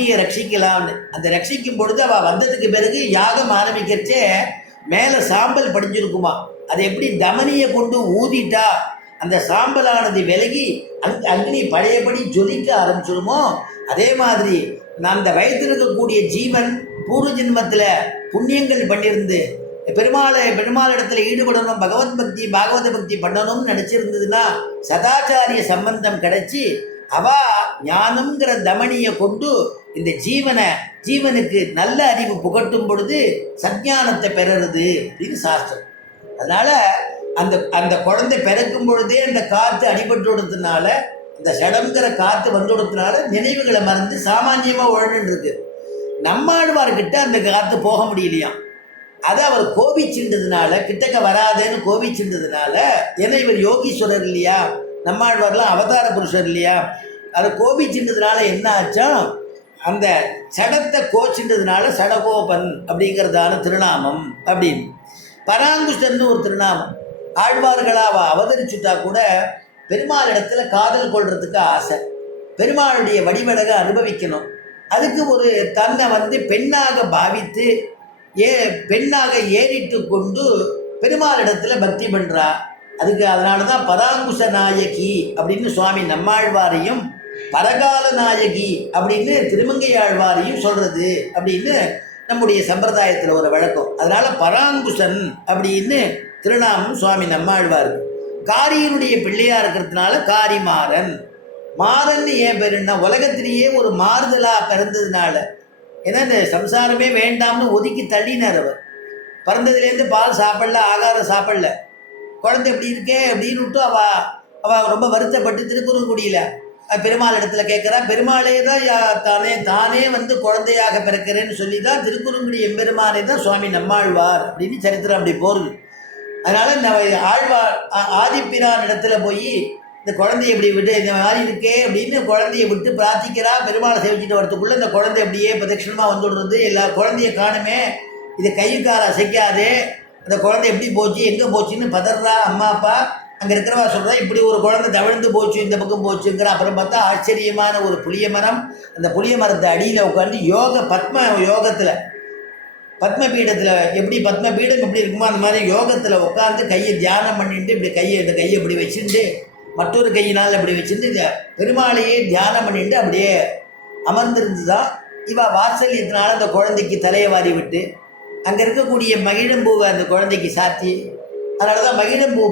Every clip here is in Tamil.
அக்னியை ரட்சிக்கலாம்னு. அந்த ரட்சிக்கும் பொழுது அவள் வந்ததுக்கு பிறகு யாகம் ஆரம்பிக்கிறச்சே மேலே சாம்பல் படிஞ்சிருக்குமா. அதை எப்படி தமனியை கொண்டு ஊதிட்டா அந்த சாம்பலானது விலகி அக்னி பழையபடி ஜொலிக்க ஆரம்பிச்சிடுமோ, அதே மாதிரி நான் அந்த வயதில் இருக்கக்கூடிய ஜீவன் பூர்வ ஜென்மத்தில் புண்ணியங்கள் பண்ணியிருந்து பெருமாள் இடத்துல ஈடுபடணும், பாகவத பக்தி பண்ணணும்னு நினச்சிருந்ததுன்னா சதாச்சாரிய சம்பந்தம் கிடைச்சி அவா ஞானம்ங்கிற தமனியை கொண்டு இந்த ஜீவனுக்கு நல்ல அறிவு புகட்டும் பொழுது சஞ்ஞானத்தை பெறுறது அப்படின்னு சாஸ்திரம். அதனால அந்த குழந்தை பிறக்கும் பொழுதே அந்த காற்று அடிபட்டுடுறதுனால, அந்த சடங்கிற காற்று வந்துடுறதுனால நினைவுகளை மறந்து சாமானியமாக உழன்னு இருக்கு. நம்மாழ்வார்கிட்ட அந்த காற்று போக முடியலையாம். அதை அவர் கோபிச்சுன்றதுனால, கிட்டக்க வராதேன்னு கோபிச்சுன்றதுனால, ஏன்னா இவர் யோகீஸ்வரர் இல்லையா, நம்மாழ்வார்லாம் அவதார புருஷர் இல்லையா, அதை கோபிச்சுன்றதுனால என்ன ஆச்சா, அந்த சடத்தை கோச்சுன்றதுனால சடகோபன் அப்படிங்கிறதான திருநாமம் அப்படின்னு. பராங்குஷ்டன்னு ஒரு திருநாமம். ஆழ்வார்களாக அவதரிச்சுட்டா கூட பெருமாள் இடத்துல காதல் கொள்றதுக்கு ஆசை, பெருமாளுடைய வடிவழக அனுபவிக்கணும். அதுக்கு ஒரு தன்னை பெண்ணாக பாவித்து பெண்ணாக ஏறிட்டு கொண்டு பெருமாள் இடத்துல பக்தி பண்ணுறா. அதனால தான் பராங்குஷ நாயகி அப்படின்னு சுவாமி நம்மாழ்வாரையும் பரகால நாயகி அப்படின்னு திருமங்கையாழ்வாரையும் சொல்கிறது அப்படின்னு நம்முடைய சம்பிரதாயத்தில் ஒரு வழக்கம். அதனால் பராங்குஷன் அப்படின்னு திருநாமம் சுவாமி நம்மாழ்வார். காரியினுடைய பிள்ளையாக இருக்கிறதுனால காரிமாறன். மாறன்னு ஏன் பேருன்னா உலகத்திலேயே ஒரு மாறுதலாக பிறந்ததுனால, ஏன்னா இந்த சம்சாரமே வேண்டாம்னு ஒதுக்கி தள்ளினார் அவர். பிறந்ததுலேருந்து பால் சாப்பிடல, ஆகாரம் சாப்பிடல, குழந்தை எப்படி இருக்கே அப்படின்னு விட்டு அவள் ரொம்ப வருத்தப்பட்டு திருக்குறங்குடியில் பெருமாள் இடத்துல கேட்குறா. பெருமாளே தான் தானே குழந்தையாக பிறக்கிறேன்னு சொல்லி தான் திருக்குறங்குடி எம்பெருமானே தான் சுவாமி நம்மாழ்வார் அப்படின்னு சரித்திரம் அப்படி போகுது. அதனால் ஆழ்வார் ஆதிப்பிரான் இடத்துல போய் இந்த குழந்தைய இப்படி விட்டு இந்த மாதிரி இருக்கே அப்படின்னு குழந்தைய விட்டு பிரார்த்திக்கிறா. பெருமாளை சேவிச்சுட்டு வரத்துக்குள்ளே இந்த குழந்தை அப்படியே பிரதட்சணமாக வந்துடுறது. எல்லா குழந்தைய காணுமே, இது கைக்கார அசைக்காதே, அந்த குழந்தை எப்படி போச்சு எங்கே போச்சுன்னு பதறா அம்மா அப்பா. அங்கே இருக்கிறவா சொல்கிறா இப்படி ஒரு குழந்தை தவிழ்ந்து போச்சு, இந்த பக்கம் போச்சுங்கிற. அப்புறம் பார்த்தா ஆச்சரியமான ஒரு புளிய மரம். அந்த புளிய மரத்தை அடியில் உட்காந்து யோகத்தில் பத்மபீடத்தில் எப்படி பத்மபீடம் எப்படி இருக்குமோ அந்த மாதிரி யோகத்தில் உட்காந்து கையை தியானம் பண்ணிட்டு இப்படி இந்த கையை இப்படி வச்சுட்டு மற்றொரு கையினால் அப்படி வச்சுட்டு இந்த பெருமாளையே தியானம் பண்ணிட்டு அப்படியே அமர்ந்திருந்து தான் வாத்சல்யத்தினால அந்த குழந்தைக்கு தலையை வாரி விட்டு அங்கே இருக்கக்கூடிய மகிழம்பூவை அந்த குழந்தைக்கு சாத்தி. அதனால தான் மகிழம்பூ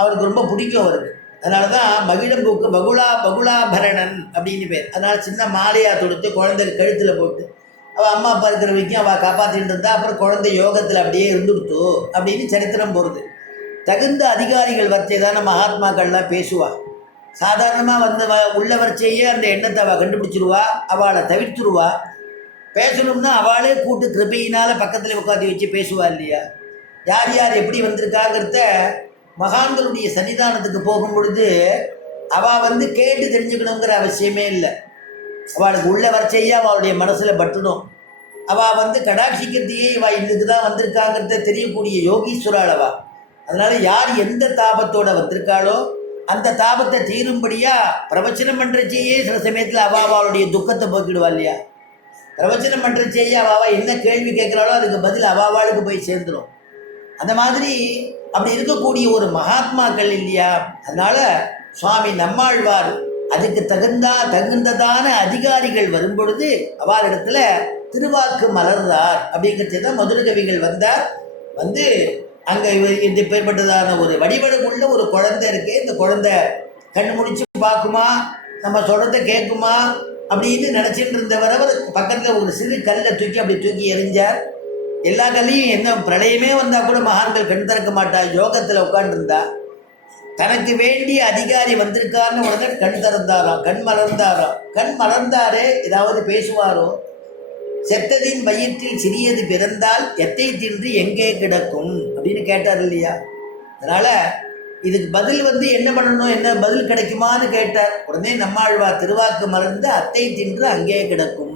அவருக்கு ரொம்ப பிடிக்கும் அவருக்கு. அதனால தான் மகிழம்பூக்கு பகுலாபரணன் அப்படின்னு பேர். அதனால் சின்ன மாலையாக தொடுத்து குழந்தைக்கு கழுத்தில் போட்டு அவள் அம்மா அப்பா இருக்கிற வரைக்கும் அவள் காப்பாற்றிட்டு இருந்தா. அப்புறம் குழந்தை யோகத்தில் அப்படியே இருந்துடுத்தோ அப்படின்னு சரித்திரம் போகிறது. தகுந்த அதிகாரிகள் வரைச்சே தானே மகாத்மாக்கள்லாம் பேசுவாள். சாதாரணமாக உள்ள வரைச்சேயே அந்த எண்ணத்தை அவள் கண்டுபிடிச்சிருவா, அவளை தவிர்த்துருவா. பேசணும்னா அவளே கூட்டு கிருபையினால் பக்கத்தில் உட்காந்து வச்சு பேசுவா இல்லையா. யார் யார் எப்படி வந்திருக்காங்கிறத மகான்களுடைய சன்னிதானத்துக்கு போகும் பொழுது அவள் கேட்டு தெரிஞ்சுக்கணுங்கிற அவசியமே இல்லை. அவளுக்கு உள்ள வரைச்சையே அவளுடைய மனசில் பட்டுடும். அவள் கடாட்சிக்கிறதையே இவள் இதுக்கு தான் வந்திருக்காங்கிறத தெரியக்கூடிய யோகீஸ்வராள் அவள். அதனால் யார் எந்த தாபத்தோடு வந்திருக்காளோ அந்த தாபத்தை தீரும்படியாக பிரவச்சனம் பண்ணுறச்சேயே சில சமயத்தில் அவளுடைய துக்கத்தை போக்கிடுவா இல்லையா. பிரவச்சனம் பண்ணுறச்சேயே அவள் என்ன கேள்வி கேட்குறாளோ அதுக்கு பதில் அவளுக்கு போய் சேர்ந்துடும். அந்த மாதிரி அப்படி இருக்கக்கூடிய ஒரு மகாத்மாக்கள் இல்லையா. அதனால் சுவாமி நம்மாழ்வார் அதுக்கு தகுந்ததான அதிகாரிகள் வரும்பொழுது அவரிடத்துல திருவாக்கு மலர்ந்தார். அப்படிங்கிறது தான் மதுரகவிகள் வந்தார். அங்கே இந்த பேர்பட்டதான ஒரு வடிவடமுள்ள ஒரு குழந்தை இருக்கு. இந்த குழந்தை கண்ணு முடிச்சு பார்க்குமா, நம்ம சொல்கிறத கேட்குமா அப்படின்னு நினச்சிட்டு இருந்தவர் பக்கத்தில் ஒரு சிறு கல்லை தூக்கி எறிஞ்சார். எல்லா கல்லையும் என்ன பிரளயமே வந்தால் கூட மகான்கள் கண் திறக்க மாட்டா, யோகத்தில் உட்காண்டிருந்தா. தனக்கு வேண்டிய அதிகாரி வந்திருக்காருன்னு உடனே கண் திறந்தாராம், கண் மலர்ந்தாரே ஏதாவது பேசுவாரோ. செத்ததின் வயிற்றில் சிறியது பிறந்தால் எத்தை தின்று எங்கே கிடக்கும் அப்படின்னு கேட்டார் இல்லையா. அதனால் இதுக்கு பதில் என்ன பண்ணணும், என்ன பதில் கிடைக்குமான்னு கேட்டார். உடனே நம்மாழ்வார் திருவாக்கு மலர்ந்து அத்தை தின்று அங்கே கிடக்கும்